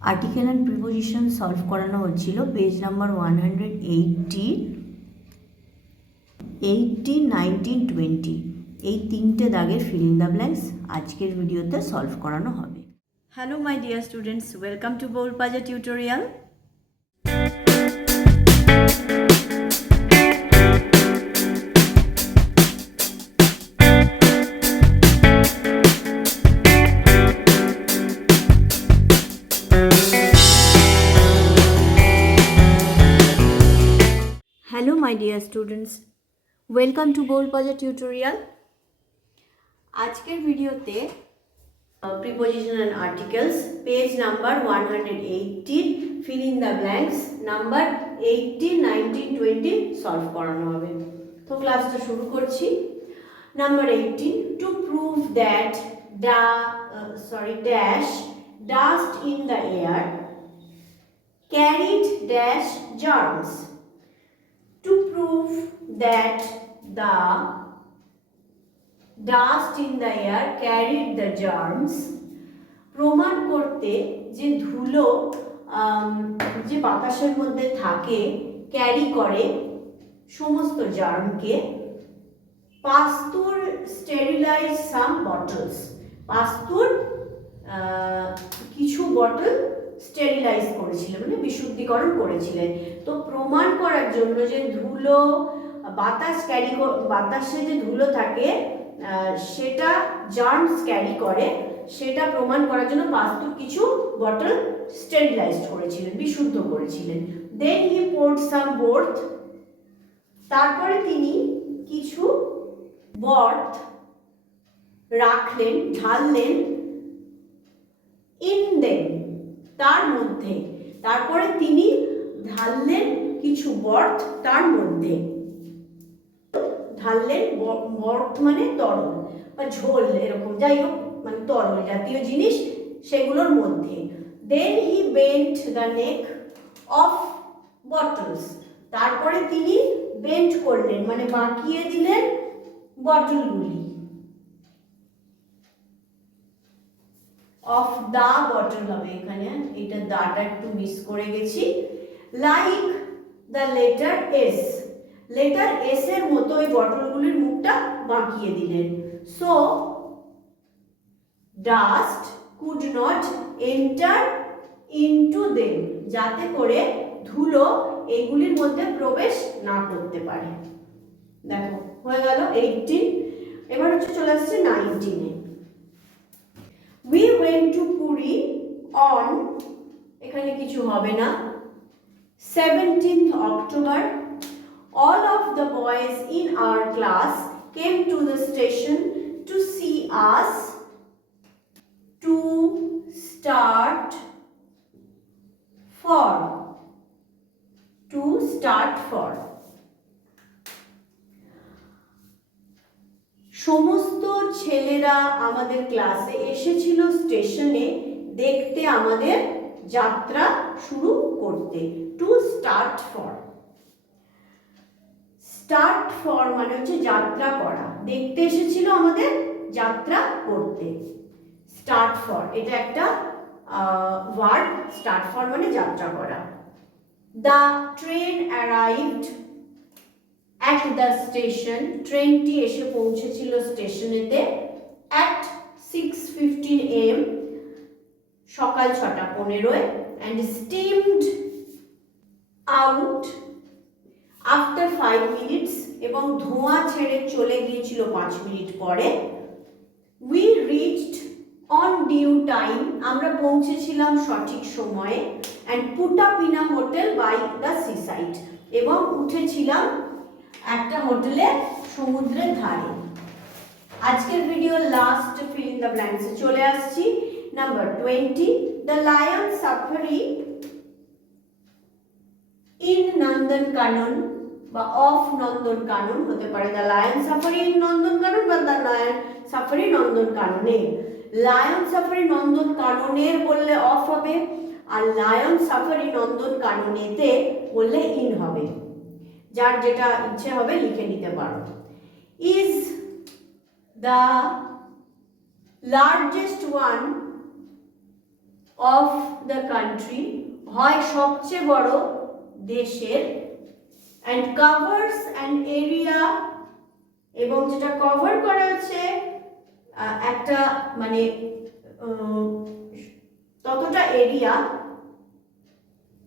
Article and preposition solve করানো হচ্ছিল page number one hundred eighty eighty nineteen twenty এই তিনটে দাগের ফিল দ্য ব্ল্যাঙ্কস আজকের ভিডিওতে সলভ করানো হবে। Hello my dear students welcome to বোল পাজা টিউটোরিয়াল স্টুডেন্টস ওয়েলকাম টু বোল পাজা টিউটোরিয়াল আজকের ভিডিওতে preposition and articles page number one hundred eighteen fill in the blanks number eighteen nineteen twenty solve করানো হবে। তো ক্লাসটা শুরু করছি। Number eighteen to prove that ডা sorry dash dust in the air carried dash germs to prove that the dust in the air carried the germs, প্রমাণ করতে যে ধুলো যে বাতাসের মধ্যে থাকে ক্যারি করে সমস্ত জার্মকে পাস্তুর স্টেরিলাইজ সাম বটলস পাস্তুর কিছু বটল স্টেরিলাইজ করেছিলেন মানে বিশুদ্ধিকরণ করেছিলেন। তো প্রমাণ করার জন্য যে ধুলো, বাতাস ক্যারি বাতাসে যে ধুলো থাকে সেটা জার্মস ক্যারি করে, সেটা প্রমাণ করার জন্য পাস্তুর কিছু বটল স্টেরিলাইজড করেছিলেন, বিশুদ্ধ করেছিলেন। Then he poured some broth তারপরে তিনি কিছু বর্থ রাখলেন, ঢাললেন ইন দেন তার মধ্যে। তারপরে তিনি ঢাললেন কিছু বর্থ তার মধ্যে। ঢাললেন বর্থ মানে তরল বা ঝোল এরকম, যাই হোক মানে তরল জাতীয় জিনিস সেগুলোর মধ্যে। Then he bent the neck of bottles তারপরে তিনি বেন্ট করলেন মানে বাঁকিয়ে দিলেন বটলগুলি অফ দা বটল হবে এখানে। এটা দাটা একটু মিস করে গেছি। Like the letter S letter S এর মতো ওই বটলগুলির মুখটা বাঁকিয়ে দিলেন। So dust could not enter into them যাতে করে ধুলো এগুলির মধ্যে প্রবেশ না করতে পারে। দেখো, হয়ে গেল এইটিন এবার হচ্ছে চলে আসছে নাইনটিনে went to Puri on এখানে কিছু হবে না 17th October. All of the boys in our class came to the station to see us to start for to start for সমস্ত ছেলেরা আমাদের ক্লাসে এসেছিল স্টেশনে দেখতে আমাদের যাত্রা শুরু করতে। To start for start for মানে হচ্ছে যাত্রা করা। দেখতে এসেছিল আমাদের যাত্রা করতে। স্টার্ট ফর এটা একটা ওয়ার্ড স্টার্ট ফর মানে যাত্রা করা। The train arrived at the station ট্রেনটি এসে পৌঁছেছিল স্টেশনেতে অ্যাট সিক্স ফিফটিন এম সকাল ছটা পনেরোয়। And steamed out after five minutes এবং ধোঁয়া ছেড়ে চলে গিয়েছিল পাঁচ মিনিট পরে। We reached on due time আমরা পৌঁছেছিলাম সঠিক সময়ে। And put up in a hotel by the seaside এবং উঠেছিলাম একটা হোটেলে সমুদ্রের ধারে। আজকের video last fill in the ব্ল্যাঙ্কসে চলে আসছি। Number twenty the lion safari in Nandan Kanan বা অফ নন্দন কানন হতে পারে। The lion safari in Nandan Kanan বা দ্য লায়ন সাফারি নন্দন কাননে লায়ন সাফারি নন্দন কাননের বললে অফ হবে আর লায়ন সাফারি নন্দন কাননেতে বললে ইন হবে। যার যেটা ইচ্ছে হবে লিখে নিতে পারো। Is the largest one of the country হয় সবচেয়ে বড় দেশের অ্যান্ড কাভার্স অ্যান্ড এরিয়া এবং যেটা কভার করা হচ্ছে একটা মানে ততটা area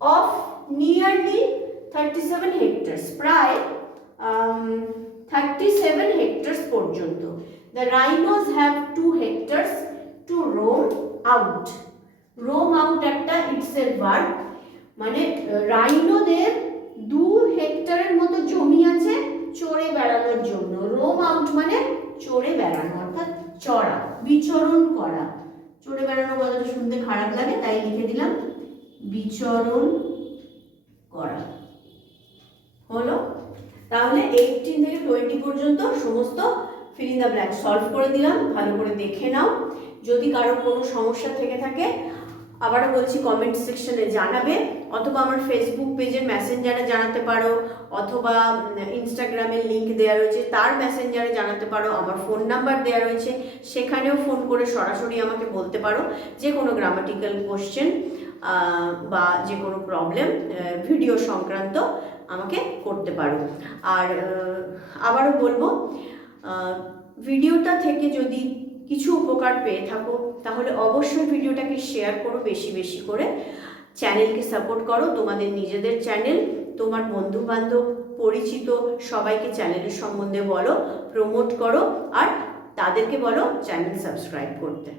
of nearly thirty seven hectares প্রায় থার্টি সেভেন হেক্টার্স পর্যন্ত। The rhinos have two hectares to roam out roam out একটা ইটস এ ভার্ব মানে রাইনোদের দু হেক্টরের মতো জমি আছে চড়ে বেড়ানোর জন্য। রোম আউট মানে চড়ে বেড়ানো, অর্থাৎ চড়া, বিচরণ করা। চড়ে বেড়ানো কথাটা শুনতে খারাপ লাগে, তাই লিখে দিলাম, বিচরণ করা। হলো? তাহলে এইটিন থেকে টোয়েন্টি পর্যন্ত সমস্ত ফিলিং দ্য ব্ল্যাঙ্ক সলভ করে দিলাম, ভালো করে দেখে নাও। যদি কারও কোনো সমস্যা থেকে থাকে, আবারও বলছি কমেন্ট সেকশনে জানাবে। অথবা আমার ফেসবুক পেজের মেসেঞ্জারে জানাতে পারো, অথবা ইনস্টাগ্রামের লিঙ্ক দেওয়া রয়েছে, তার মেসেঞ্জারে জানাতে পারো, আমার ফোন নাম্বার দেওয়া রয়েছে, সেখানেও ফোন করে সরাসরি আমাকে বলতে পারো যে কোনো গ্রামাটিক্যাল কোশ্চেন বা যে কোনো প্রবলেম ভিডিও সংক্রান্ত আমাকে করতে পারো। আর আবারও বলব ভিডিওটা থেকে যদি কিছু উপকার পেয়ে থাকো, তাহলে অবশ্যই ভিডিওটাকে শেয়ার করো বেশি বেশি করে। চ্যানেলকে সাপোর্ট করো, তোমাদের নিজেদের চ্যানেল তোমার বন্ধু বান্ধব পরিচিত, সবাইকে চ্যানেলের সম্বন্ধে বলো প্রমোট করো, আর তাদেরকে বলো চ্যানেল সাবস্ক্রাইব করতে।